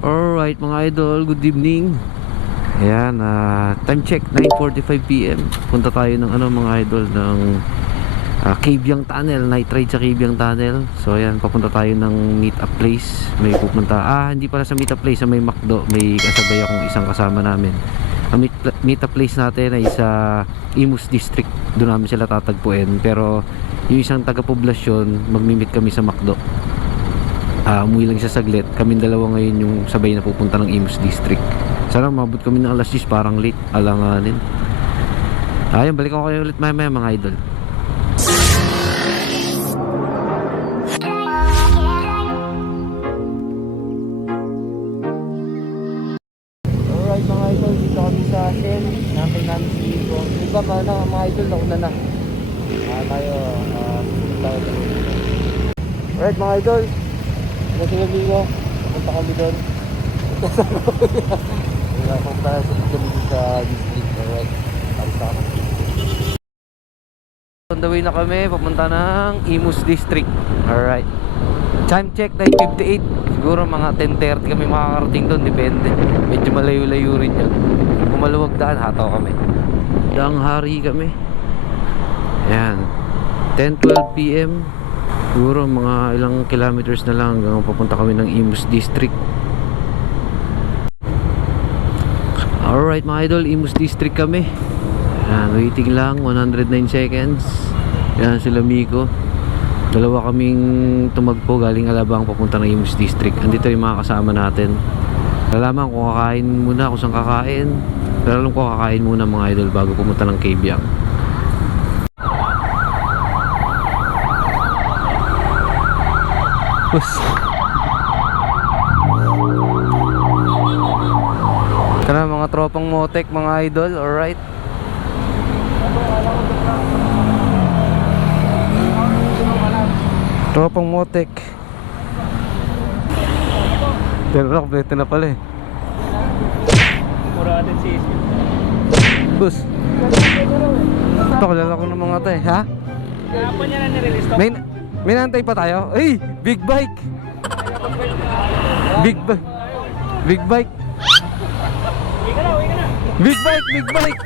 Alright mga idol, good evening. Ayan, time check 9:45 PM. Punta tayo ng mga idol ng Cabiang Tunnel, night ride sa Cabiang Tunnel. So ayan, papunta tayo ng meet up place. May pupunta, hindi pala sa meet up place, sa may McDo. May kasabay akong isang kasama namin. Ang meet up place natin ay sa Imus District. Doon namin sila tatagpuin. Pero yung isang taga-poblasyon, magmi-meet kami sa McDo. Umuwi lang siya saglit. Kaming dalawa ngayon yung sabay na pupunta ng Imus District. Sana mabot kami ng alas 10, parang late. Alanganin. Ayun, balik ako kayo ulit maya mga idol. Alright mga idol, dito kami sa Shell. Namin si Igo. Iba ka na mga idol, nauna na. Tayo. Alright mga idol, kasi Igo, punta kami doon. Punta tayo sa district. Alright, tayo sa kami. On the way na kami, papunta ng Imus District. Alright, time check 9:58. Siguro mga 10:30 kami makakarating doon, depende. Medyo malayo-layo rin yun. Kung maluwag daan, hataw kami. Daang hari kami. Ayan, 10:12 PM. Siguro mga ilang kilometers na lang hanggang papunta kami ng Imus District. Alright mga idol, Imus District kami. Ayan, waiting lang, 109 seconds. Ayan sila Miko. Dalawa kaming tumagpo galing Alabang papunta ng Imus District. Andito yung mga kasama natin. Lalaman kung kakain muna, kung saan kakain. Pero alam ko kakain muna mga idol bago pumunta ng Cabiang. Ito na mga tropang motek mga idol. Alright, tropang motek. Pero kompleto na pala eh. Mura natin si Bus, ito kilala ko ng mga to eh. Ha? Kahapon niya na nirelease to. May nantay pa tayo. Ay, big bike. Big bike. Big bike. Uwi ka na. Big bike, big bike.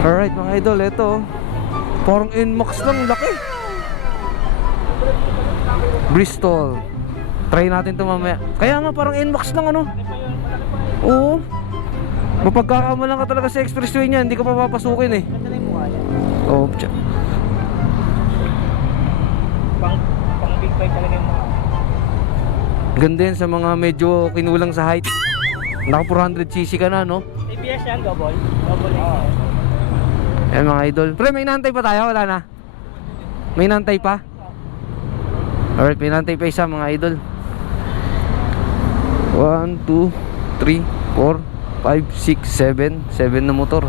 Alright mga idol, ito parang NMAX lang, laki. Bristol. Try natin ito mamaya. Kaya nga parang NMAX lang ano. Oo. Mapagkakamalan ka talaga sa expressway niya, hindi ka pa papasukin eh. Ganda na yung mukha niya. Oo. Pang big bike talaga yung mukha. Ganda yan sa mga medyo kinulang sa height. Naka 400cc ka na no. ABS yan, double ABS. Ayan mga idol. Pre, may nantay pa tayo? Wala na? May nantay pa? Alright, may nantay pa isa mga idol. 1, 2, 3, 4, 5, 6, 7 na motor.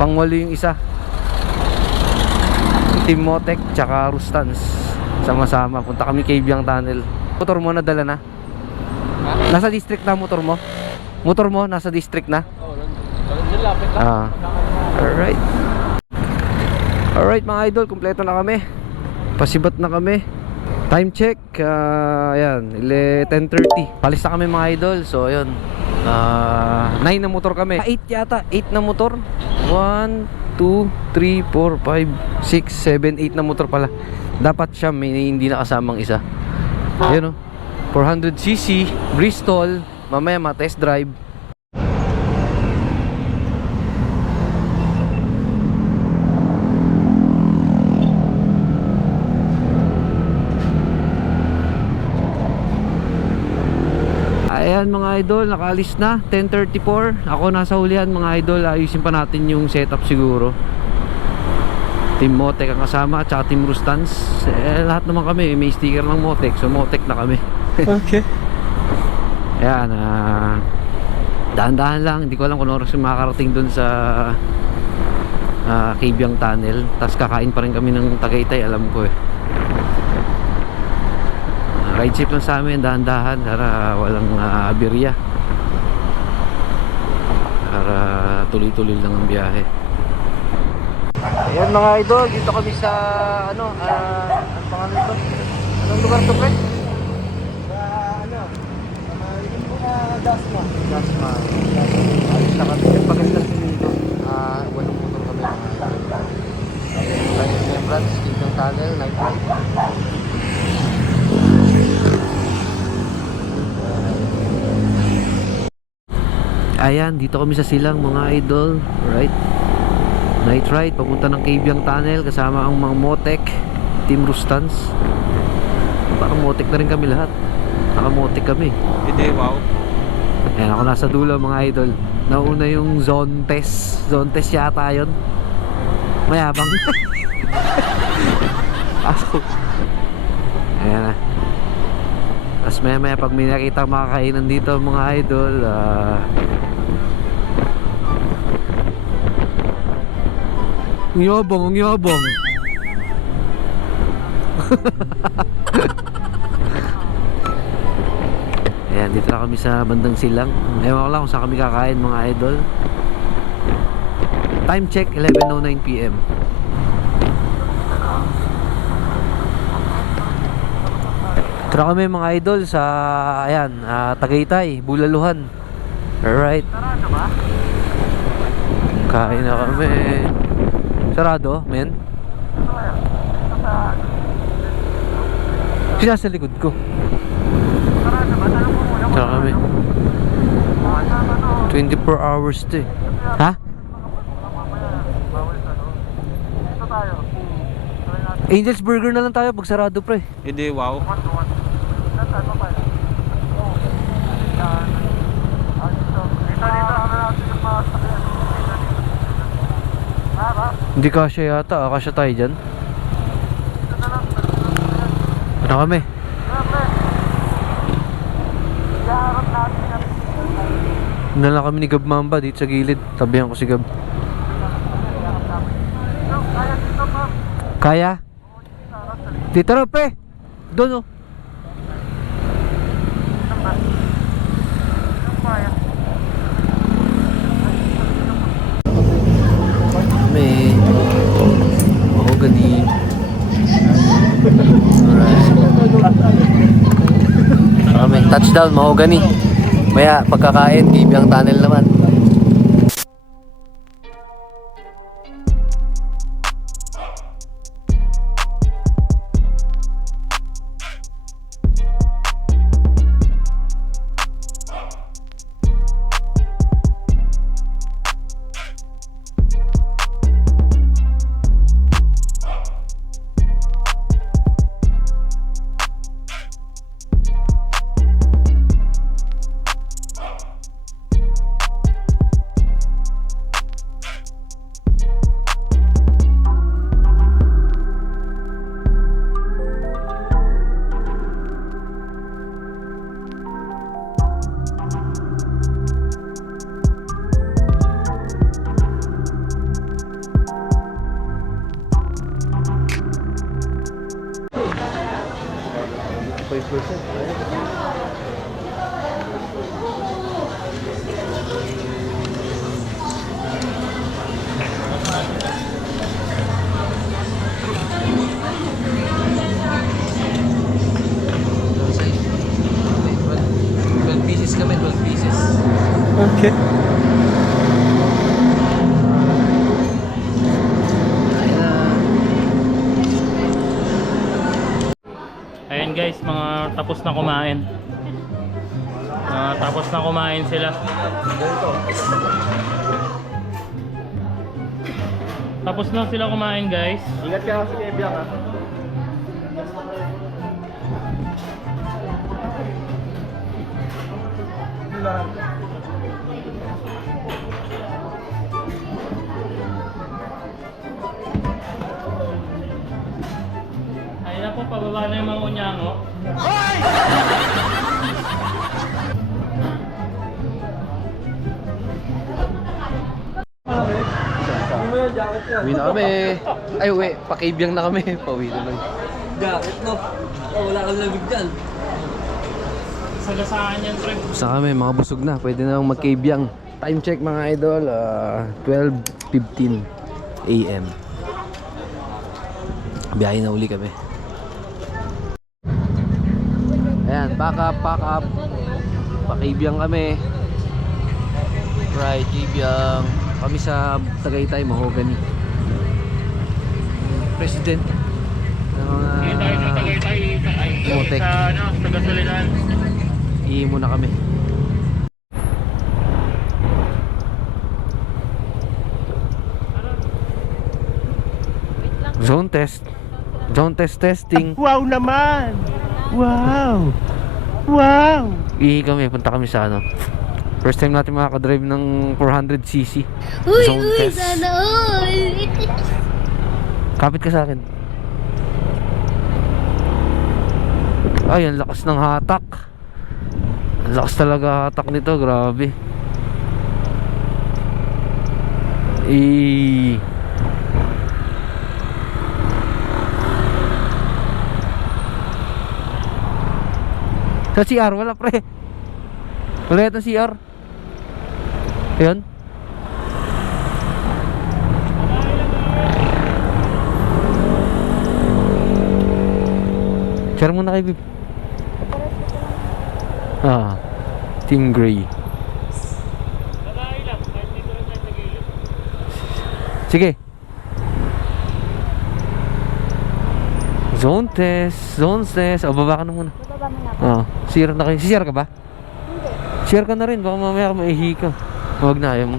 Pangwalo yung isa. Team Motec tsaka Rustans. Sama-sama, punta kami Cabiang Tunnel. Motor mo nadala na? Nasa district na motor mo? Motor mo nasa district na? Oo, nandiyan lapit lang. Alright. Alright mga idol, kumpleto na kami. Pasibat na kami. Time check, ayan, 10:30. Palis na kami mga idol. So ayun, 9 na motor kami. 8 yata, 8 na motor. 1, 2, 3, 4, 5, 6, 7, 8 na motor pala. Dapat siya may hindi nakasamang isa. Ayun o, 400cc Bristol. Mamaya ma-test drive. Ayan mga idol, nakaalis na 10:34. Ako nasa hulihan mga idol. Ayusin pa natin yung setup siguro. Team Motec ang kasama at saka Team Rustans. Lahat naman kami may sticker ng Motec. So Motec na kami. Okay. Ayan, dahan-dahan lang. Hindi ko alam kung oras yung makakarating dun sa Cabiang Tunnel. Tapos kakain pa rin kami ng Tagaytay, alam ko eh. Ride safe lang sa amin, dahan-dahan para walang aberya. Para tuloy-tuloy lang ang biyahe. Ayan mga idol, dito kami sa ano pangalan ito? Anong lugar to, pre? Ayan, dito kami sa Silang mga idol. Right? Night ride papunta ng Cabiang Tunnel kasama ang mga Motek, Team Rustans. Parang Motek na rin kami lahat. Naka-Motek kami. Hindi, wow. Ayan, ako nasa dulo mga idol. Nauna yung zone test. Zone test yata yun. Mayabang. Aso. Ayan na. Tapos maya pag may nakita makakainan dito mga idol, ang yabang. Ayan, dito na kami sa bandang Silang. Ewan ko lang kung saan kami kakain mga idol. Time check, 11:09 PM. Tara kami mga idol sa, ayan, Tagaytay, Bulaluhan. Alright. Sarado ba? Kain na kami. Sarado, men? Sino sa likod ko? Sarado ba? Tanong mo muna. Tara kami. 24 hours to eh. Ha? Dito tayo. Angel's Burger na lang tayo pag sarado pre. Hindi, wow. Hindi kasya yata, kasya tayo dyan. Ano kami? Nala kami ni Gab Mamba dito sa gilid. Tabihan ko si Gab. Kaya? Dito na pre. Doon oh. May mahogany. Alright. Kami, touchdown mahogany. Maya pagkakain, Cabiang Tunnel naman. Okay. Ayan guys, mga tapos na kumain. Tapos na kumain sila. Tapos na sila kumain guys. Ingat ka sa Cabiang, ha? Ayun na po, pababa na yung mga unyango. Uwi na kami. Ay, uwi. Pa-Cabiang na kami. Pauwi na lang. Jacket no? Wala kang lamig dyan. Sagasaan yan, pre. Basta kami, mga busog na. Pwede na mag-Cabiang. Time check mga idol, 12:15 AM. Biyahe na uli kami. Ayan, pack up. Pa-Cabiang kami. Right, Cabiang. Kami sa Tagaytay, Mahogany. President ng mga Motek. Sa gasolinahan. Ihi muna kami. test. Zone test testing. Wow naman! Wow! Wow! Kami, punta kami sa ano. First time natin makakadrive ng 400cc. Uy, Zone uy, test. sana all. Kapit ka sa akin. Ay, ang lakas ng hatak. Ang lakas talaga hatak nito, grabe. Sa CR, wala pre. Wala yata CR. Ayun. Share muna kay Bib. Team Gray. Sige. Zone test. O, baba ka na muna. Bababa mo na. CR na kayo. CR ka ba? Hindi. CR ka na rin. Baka mamaya ka maihi ka. Huwag na, ayaw mo.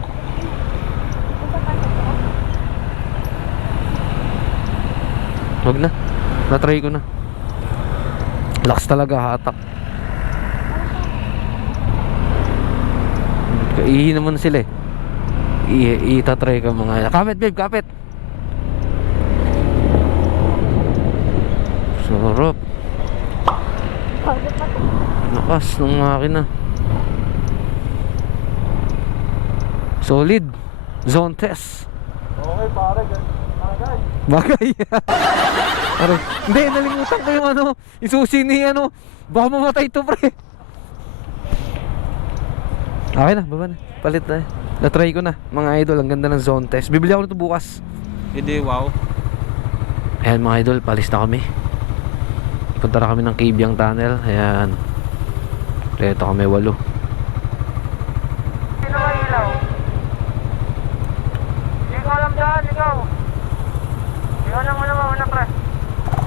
Huwag na. Natry ko na. Lakas talaga hatak. Ihi naman sila eh. Itatry ka mga. Kapit babe, kapit. Sarap. Lakas ng makina. Solid. Zone test. Okay pare, bagay. Bagay. Aray. Hindi, nalimutan ko yung ano, yung susi ni ano. Baka mamatay to pre. Okay na, baba na. Palit na. Na-try ko na, mga idol. Ang ganda ng zone test. Bibili ako nito bukas. Hindi, wow. Ayan mga idol, palis na kami. Punta na kami ng Cabyang Tunnel. Ayan. Ito kami 8. Sino ba ilaw? Hindi ko alam dyan, ikaw. Ikaw lang una pre.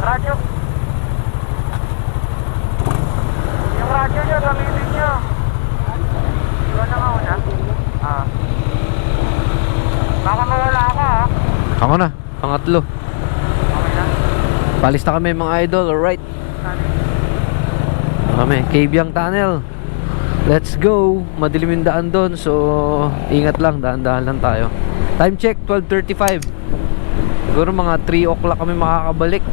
Radyo. Yung radyo nyo, gamitin nyo. Ikaw na una. Baka mawala ka ha. Ako na, pangatlo. Okay na. Palis na kami mga idol, alright. Kami, Cabyang Tunnel. Let's go. Madilim yung daan doon. So, ingat lang, daan-daan lang tayo. Time check, 12:35. Siguro mga 3 o'clock kami makakabalik.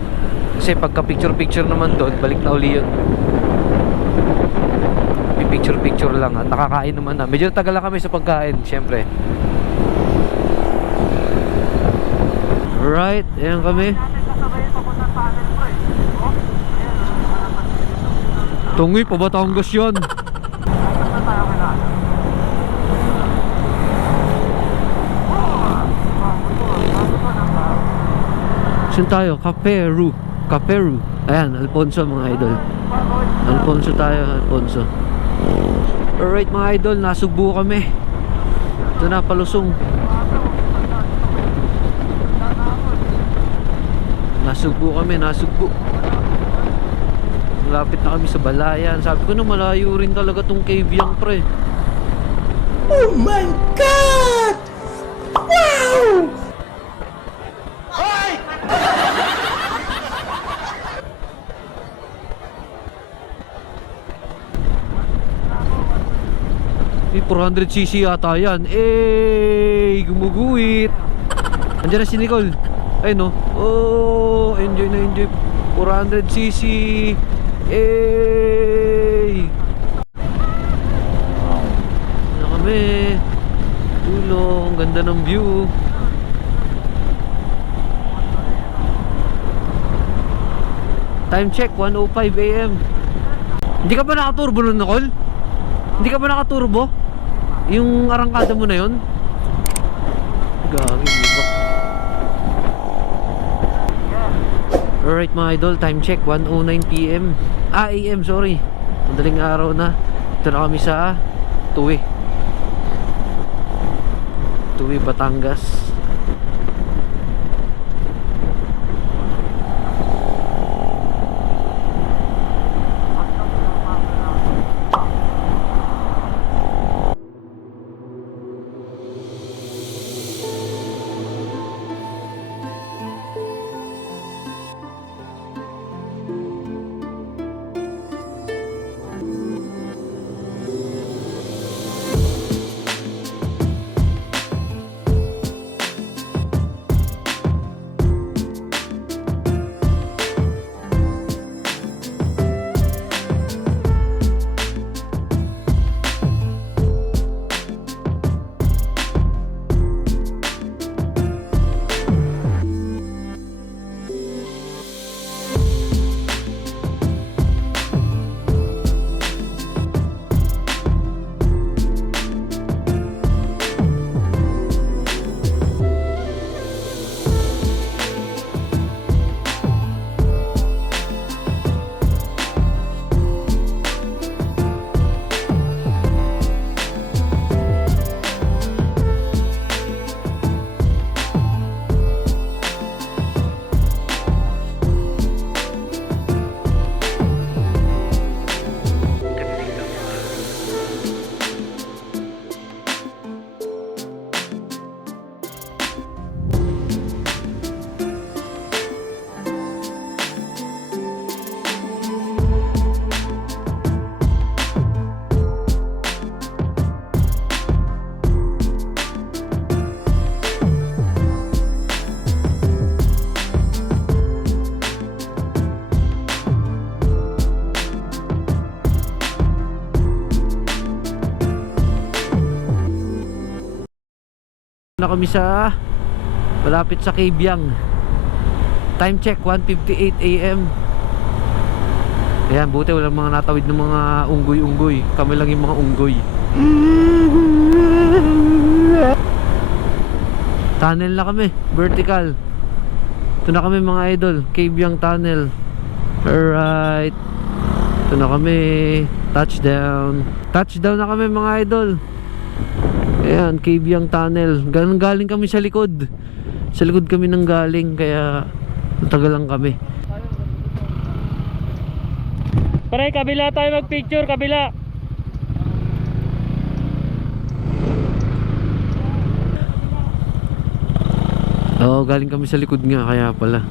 Kasi pagka picture-picture naman doon, balik na uli yun. Picture-picture lang at nakakain naman na. Medyo tagal lang kami sa pagkain, syempre. Alright, ayan kami. Tungoy pa ba Batangas yun? Saan tayo? Caperu. Ayan, Alfonso mga idol. Alfonso tayo, Alfonso. Alright mga idol, nasugbo kami. Ito na, palusong. Nasugbo kami, nasugbo. Malapit na kami sa Balayan. Sabi ko na malayo rin talaga tong Cabyang pre. Oh my God! Wow! May 400cc yata yan. Gumuguhit. Andiyan na si Nicole. Ay no. Oh, enjoy na enjoy. 400cc. Ano kami? Tulong. Ganda ng view. Time check, 1:05 AM. Hindi ka ba nakaturbo nun, Nicole? Hindi ka ba nakaturbo? Yung arangkada mo na yun? Gagi, bibak. Alright mga idol, time check, 1:09 PM. AM, sorry. Madaling araw na. Ito na kami sa Tuwi, Batangas. Na kami sa malapit sa Cabiang. Time check 1:58 AM. Ayan, buti walang mga natawid ng mga unggoy-unggoy. Kami lang yung mga unggoy. Tunnel na kami, vertical. Ito na kami mga idol, Cabiang Tunnel. Alright. Ito na kami, touchdown. Touchdown na kami mga idol. Ayan, Cabiang Tunnel. Galing kami sa likod. Sa likod kami nang galing, kaya matagal lang kami. Pare, kabila tayo mag-picture, kabila. Oo, galing kami sa likod nga, kaya pala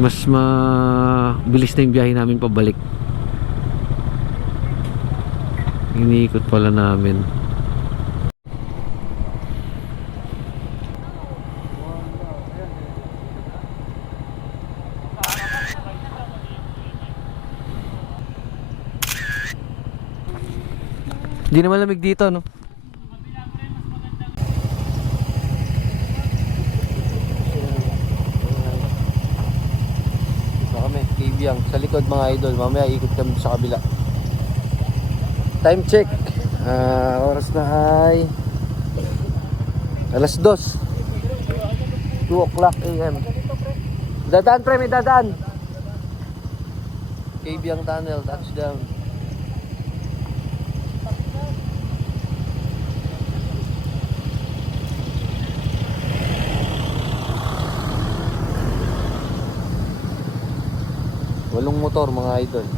mas mabilis na yung biyahe namin pabalik. Iniikot pala namin. Hindi naman lamig dito, no? Dito kami, Cabiang. Sa likod mga idol. Mamaya ikot kami sa kabila. Time check. Oras na ay alas 2. 2 o'clock AM. Dadaan pre, may dadaan. Cabiang Tunnel, touchdown. Walong motor mga idol.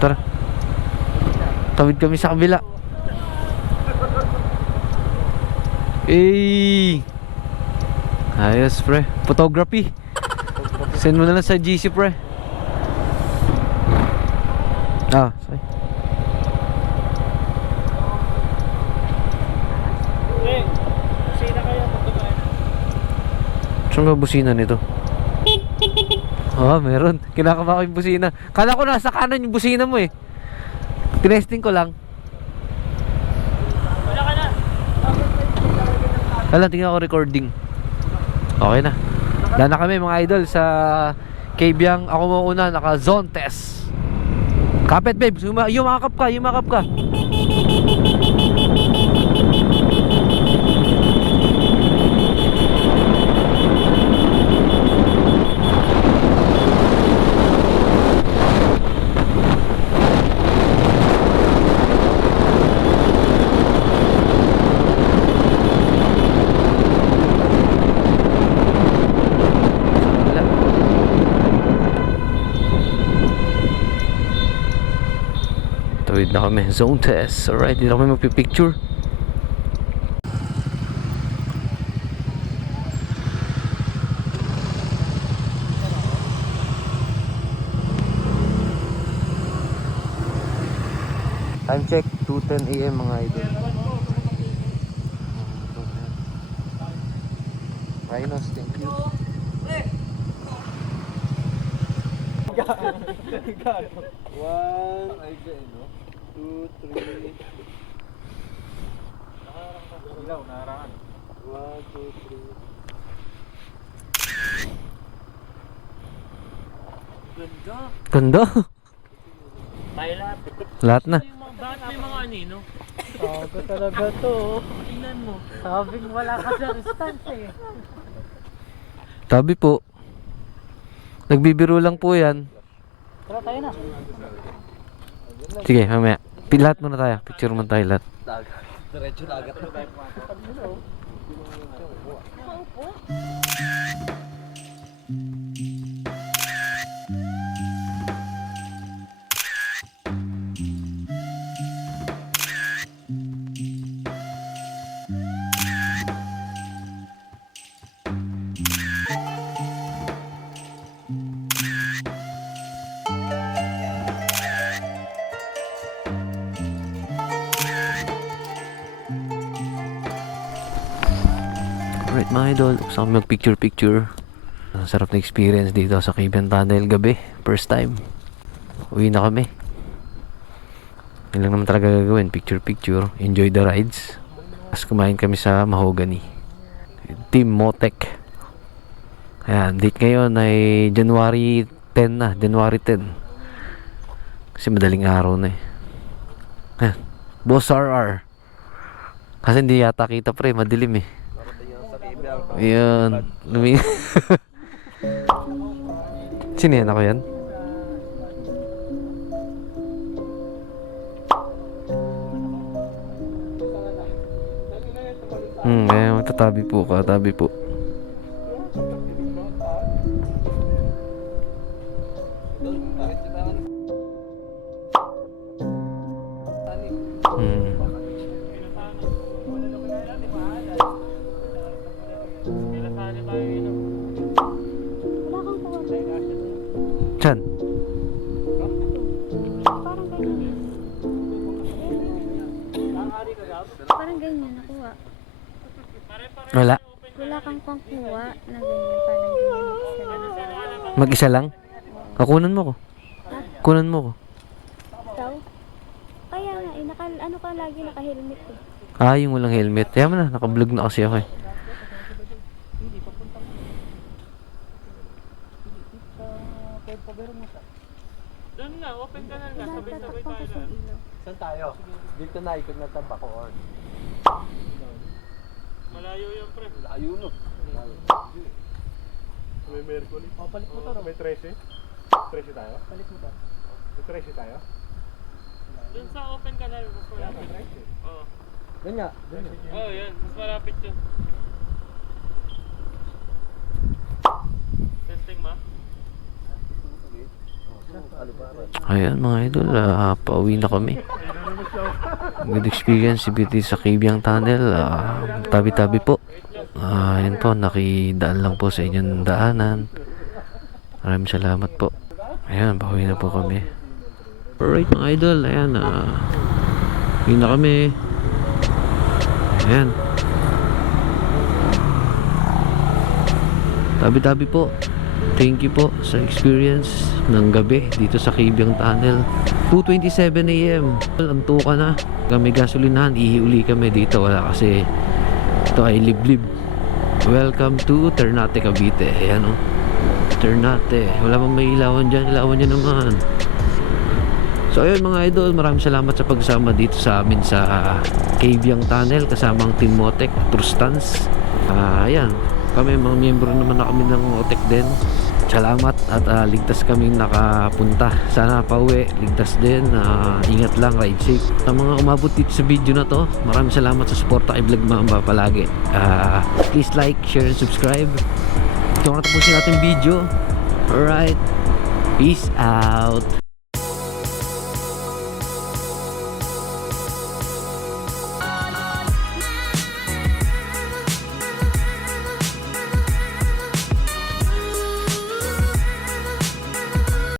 Tara. Tawid kami sa kabila. Ayos pre. Photography. Send mo na lang sa GC pre. Sorry. Busina kayo, pagkumain. Saan ba busina nito? Meron. Kinakaba ko yung busina. Kala ko nasa kanan yung busina mo eh. Tinesting ko lang. Wala ka na. Hala, tingnan ko recording. Okay na. Dala na kami mga idol sa Cabiang. Ako mauna, naka zone test. Kapit babe, yumakap ka, yumakap ka. Tawid na kami, zone test. Alright, dito kami magpipicture. Time check, 2:10 AM mga idol. Rhinos, thank you. One, ay dyan, no? 2, 3. Ilaw, naharaan. 1, 2, 3. Ganda. Tayo lahat. Lahat na. Bakit may mga anino? Ako talaga to. Tingnan mo. Sabing wala ka sa distance eh. Tabi po. Nagbibiro lang po yan. Tara tayo na. Sige, mamaya. Lahat muna tayo. Picture muna tayo lahat. Diretso dagat. Alright mga idol, gusto kami mag-picture-picture. Sarap na experience dito sa Cabiang Tunnel gabi. First time. Uwi na kami. Yun lang naman talaga gagawin. Picture-picture. Enjoy the rides. Tapos kumain kami sa Mahogany. Team Motec. Ayan, date ngayon ay January 10 na. January 10. Kasi madaling araw na eh. Ayan. Boss RR. Kasi hindi yata kita pre, madilim eh. Ayan. Sino yan? Ako yan? Ayan, tatabi po ka, tabi po. Chan? Parang ganyan. Parang ganyan nakuha. Wala. Wala kang pangkuha na ganyan. Parang ganyan. Mag-isa lang? Kunan mo ko. Kunan mo ko. Ikaw? Kaya nga eh, ano ka lagi naka-helmet eh. Ah, yung walang helmet. Kaya mo na, naka-vlog na kasi ako eh. Doon nga, open ka na nga. Sabay-sabay Tatakpan ko tayo sa na. ilaw. Saan tayo? Dito na, ikot na sa Bacoor. Malayo yung pre. Layo no. May Mercury. Oh, palit mo to. May 13? 13 tayo? Palit mo to. May 13 tayo? Doon sa open canal, mas malapit. Oo. Doon nga. Oo, yan. Mas malapit yun. Testing ma? Ayan mga idol, pauwi na kami. Good experience si BT sa Kibyang Tunnel. Tabi-tabi po. Ayan po, nakidaan lang po sa inyong daanan. Maraming salamat po. Ayan, pauwi na po kami. Alright mga idol, ayan. Pauwi na kami. Ayan. Tabi-tabi po. Thank you po sa experience ng gabi dito sa Kibyang Tunnel. 2:27 AM. Antuka na. Kami gasolinahan, ihiuli kami dito. Wala kasi ito ay liblib. Welcome to Ternate, Cavite. Ayan o. Ternate. Wala pang may ilawan dyan. Ilawan nyo naman. So ayun mga idol, maraming salamat sa pagsama dito sa amin sa Kibyang Tunnel kasama ang Team Motec, True Stance. Ayan. Kami mga miyembro naman na kami ng Motec din. Salamat at ligtas kaming nakapunta. Sana pauwi, ligtas din. Ingat lang, ride safe. Sa mga umabot dito sa video na to, maraming salamat sa suporta kay Vlog Mamba palagi. Please like, share, and subscribe. Ito na tapusin natin video. Alright, peace out.